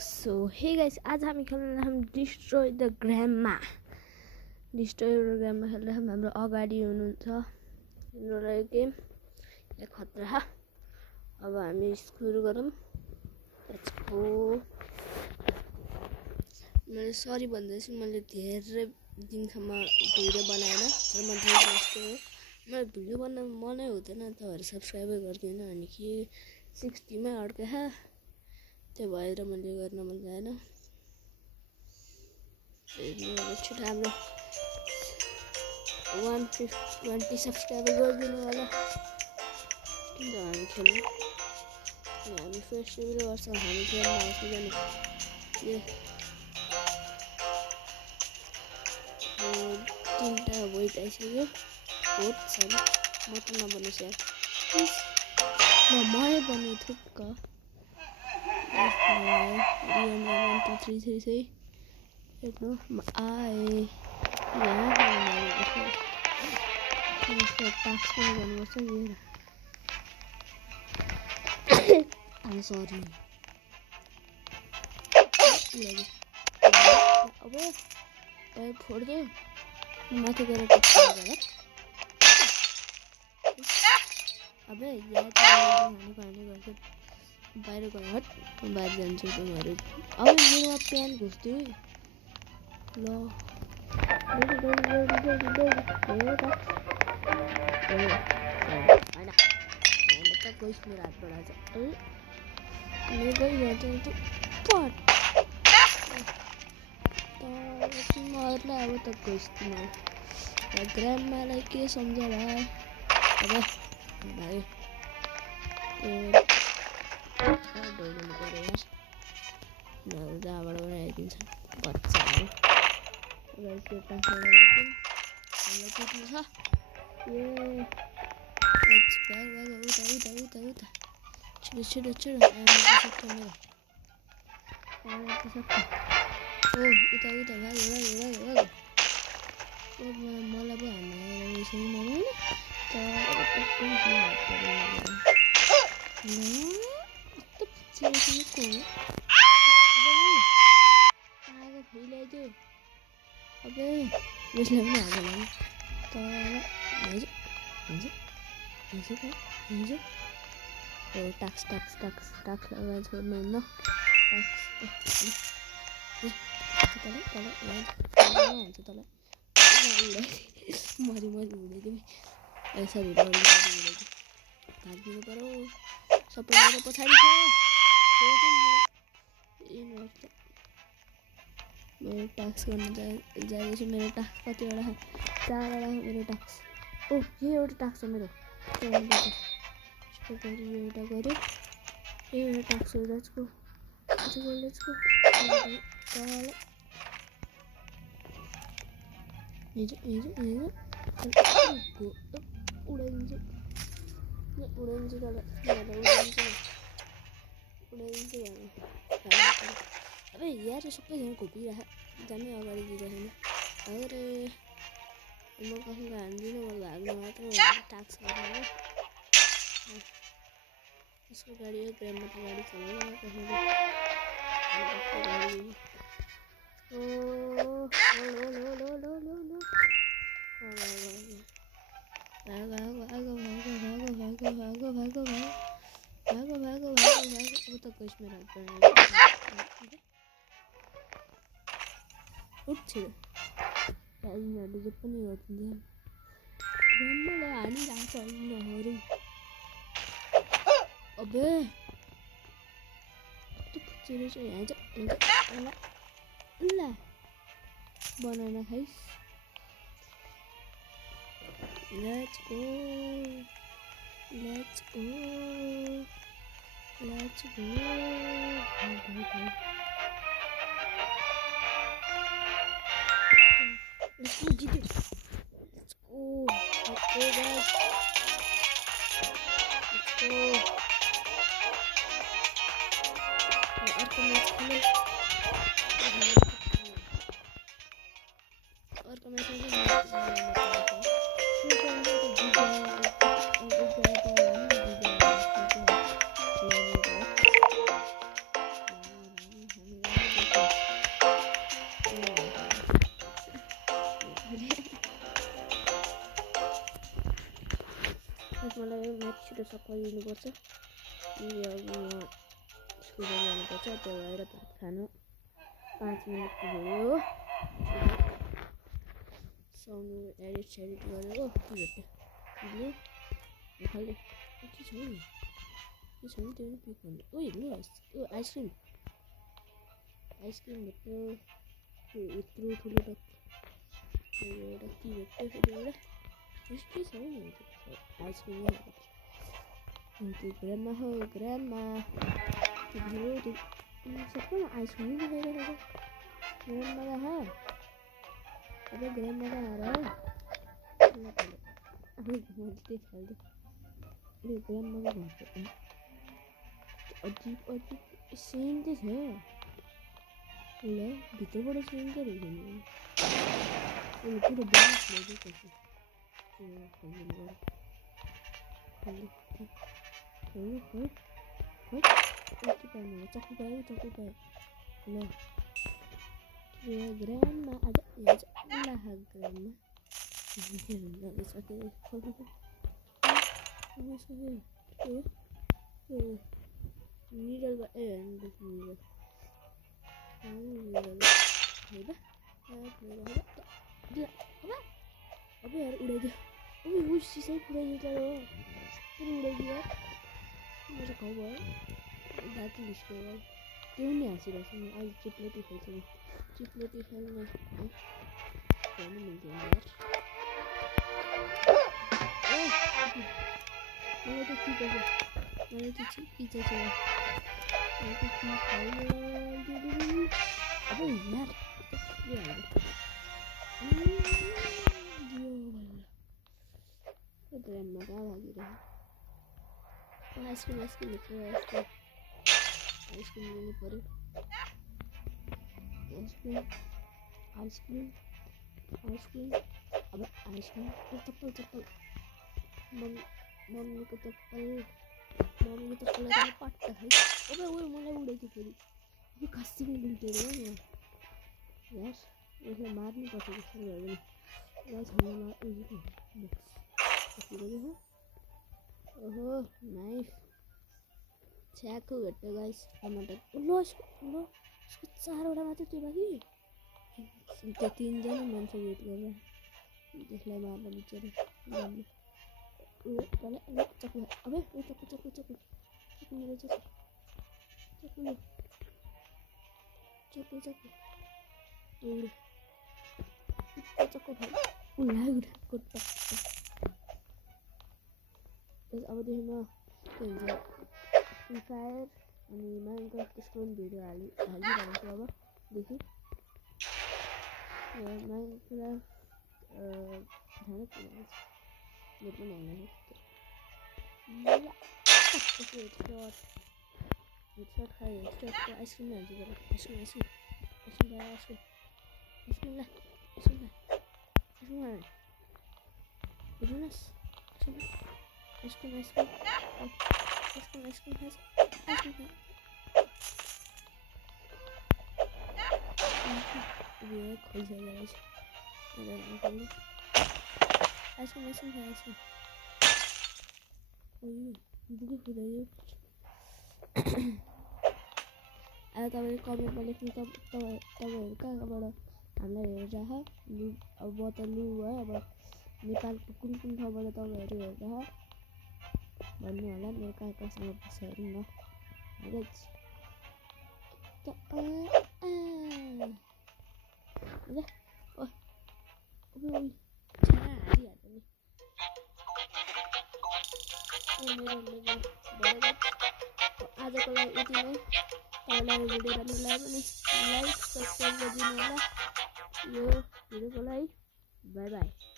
So hey guys, आज हामी खेल्न हम डिस्ट्रोय द ग्राममा खेल्दा हाम्रो अगाडि हुनुहुन्छ हाम्रो गेम या खतरा। अब हामी सुरु गरौँ। Let's go. मैले सरी भन्दैछु, मैले धेरै दिनसम्म भिडियो बनाएन, तर म धेरै जस्तो हो। मलाई भिडियो बनाउन मनै हुँदैन, तपाईँहरू सब्सक्राइबै गर्दैन अनि के 60 मा अड्के त्यो भएर मैले गर्न मन लागेन। छिटो हाम्रो 120 सब्सक्राइबर गरिदिनु होला। हामी खेल्नु, हामी फर्स्ट रिभ्यू गर्छौँ। हामी खेल्न आउँछ जाने तीनटा वेट आइसक्यो। होट सरी, म त नबनाउँछु यार, मैं बने थुक्क 1 2 3 3 हेर्नु आए टास्क पनि गर्नुपर्छ नि। सरी अब फोडिदियो माथि गएर अब यहाँ हानी गर्छ। बाहिर गयो, हट बाहिर जान्छु तिमीहरू। अब मेरोमा प्यान घुस्थ्यो ल। गइस मेरो हातबाट आज तिमीहरूलाई अब त गइस तिमीहरू ग्राममालाई के सम्झ भाइ। अब भाइ जहाँबाट आइदिन्छ बच्चाहरू। छिटो उता मलाई पो फैलाइदियो। अब यसलाई पनि हाल्नु लाग्यो तर टाक्स लगाएर छोड्नुहुन्न। मरि हुँदै सरी भागिदिनु पर्यो। सबै मेरो पछाडि छ। मेरो टास्क गर्न जाँदैछु। मेरो टास्क कतिवटा 4वटा मेरो टास्क। यो एउटा टास्क छ मेरो। एउटा गऱ्यो, यो एउटा टास्क हो। लेट्स गो उडाइदिन्छु। अब यहाँ सबैजना घोपिरहेको जानै अगाडि दिइरहेन। अरे म कसैलाई हान्दिनँ, म भाग्न मात्र टास्क गर्नु। यसको गाडी हो, ग्राममा त गाडी चलाउँदैन कसैले। अब त गइस मेरो छिटो यिनीहरूले जे पनि गरिदिन्छ। मलाई हानिरहेको छ यिनीहरू। अबे छिटो चाहिँ यहाँ ल बनाउन खाइस। Let's go. सफा दिनुपर्छ। अनि अब म स्कुल जानुपर्छ, त्यो भएर भात खानु 5 मिनट भयो। साउन्ड एडिट गरेको के भेट्यो खालि के छ नि त्यो पनि पिक गर्नु। ओइ लु ओ आइसक्रिम भेट्यो। यत्रो ठुलो एउटा के भेट्यो फेरि एउटा के छ नि आइसक्रिम त्यो ग्राममा हो ग्राममा त्यो सबैमा आइसक्रिम देखाइरहेको छ। ग्राममा रहा अब ग्राममा रहा त्यही खालको ग्राममा घरको अजीब सेन्टै छ ल भित्रबाट सेन्टै रहेछ नि पुरो ब्यालेन्स भइदिएको चक्कु पायो ल ग्राममा आज ग्राममा मिडल अब यार उडाइदियो अब सिसै पुऱ्याइदियो उडाइदियो मेरो खाउ भयो दाँत निस्क्यो त्यो नि हाँसिरहेको छु म अहिले चिप्लेटी खेल्छु म चिप्लेटी खेल्न खेल्नु मिल्थ्यो यार मलाई त के गर्छ मलाई त पिज्जा छ मलाई त के खायो अब यार के हाल्यो ग्राममा कहाँ लागिरह्यो आइसक्रिम लिनु पर्यो आइसक्रिम अब आइसक्रिम चप्पल मम्मीको चप्पललाई पट्टा है अब ओ मलाई उडाइदियो फेरि अब खासै उल्टेर हो नि यार यसलाई मार्नु पर्छ जस्तो भयो भने ओहो नाइफ छ्याको भेट्यो गाइस टमाटर ल यसको 4वटा मात्रै त्यो बाँकी त्यो 3जना मान्छे वेट गरेर त्यसलाई मार्न बिचरा चक्कु अबे चक्कु मेरो चक्कु भाइ अबदेखि म के भन्छ फ्री फायर अनि माइनक्राफ्ट त्यसको पनि भिडियो हालिरहन्छु अबदेखि माइनक्राफ्ट खानु के भन्छ यो पनि हाल्नु हेडसट खायो हेडसटको आइसक्रिम हाल्छु जरा अब तपाईले कमेन्टमा लेख्नु तपाईहरु कहाँबाट हामीलाई हेरिरह अब बताउनु है अब नेपालको कुन ठाउँबाट तपाईहरु हेरिरह भन्नु होला मेरो कहाँसँग बस्छ हेरौँ न आजको लागि यति नै तपाईँलाई भिडियो राम्रो लाग्यो भने लाइक सब्स्क्राइब गरिदिनु होला यो भिडियोको लागि बाई बाई।